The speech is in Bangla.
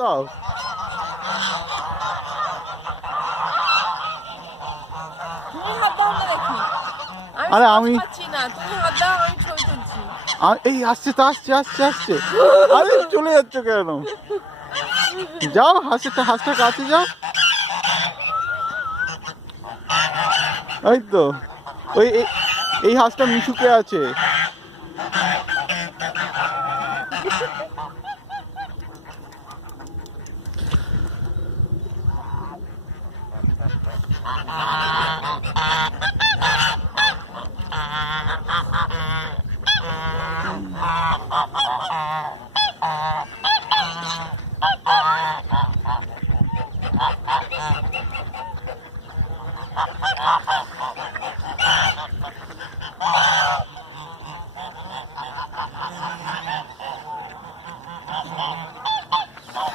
দাও। আরে আমি এই আসছে তো আসছে আসছে আসছে। আরে চলে যাচ্ছ কেন? যাও হাঁসটা কাছে যাও। এই তো ওই এই হাঁসটা মিশুকে আছে।